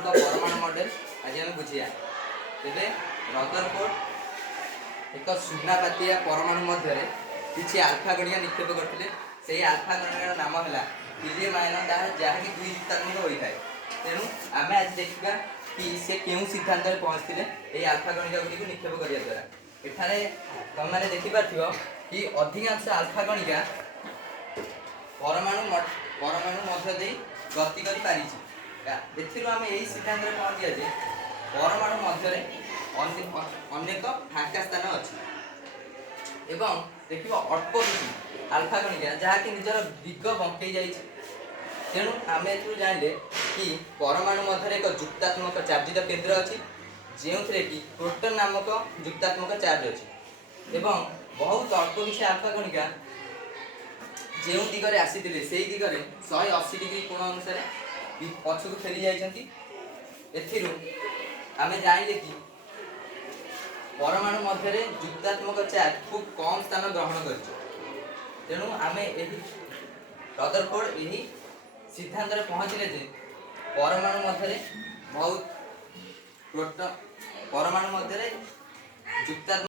Rutherford का परमाणु model आज आम बुझिया तेरे रदरफोर्ड एक शून्यपातिया परमाणु मध्य किसी आल्फा कणिका निक्षेप करते से आल्फा कणिकार नाम है हीलियम आयन जहाँकि दुई युक्तात्मक होता है। तेणु आम आज देखा कि से क्यों सिद्धांत पहुँचते ये आल्फा कणिका गुड़ी निक्षेप करने द्वारा एठारे तुम मैंने देखिपार कि अधिकांश आल्फा कणिका परमाणु मध्य दे गति कर पारी आम यही सिद्धांत पहुँचा जे परमाणु मध्य अनेक फांका स्थान अच्छी एवं देख अल्प किसी आल्फा कणिका जहाँकि निजर दिग बंकई जाए। तेणु आम ए जानिले कि परमाणु मध्य एक युक्तात्मक चार्जित केन्द्र अच्छी जो कि प्रोटॉन नामक युक्तात्मक चार्ज अच्छी एवं बहुत अल्प किसी आल्फा कणिका जो दिगरे आसी से दिगरे 180 डिग्री कोण अनुसार पछक फेरी जाइछंती। आम जानिले कि परमाणु मध्य युक्तात्मक चार्ज खूब कम स्थान ग्रहण कर। तेणु आम रदरफोर्ड यही सिद्धांत पहुँचले जे परमाणु मध्य बहुत परमाणु मध्य युक्तात्मक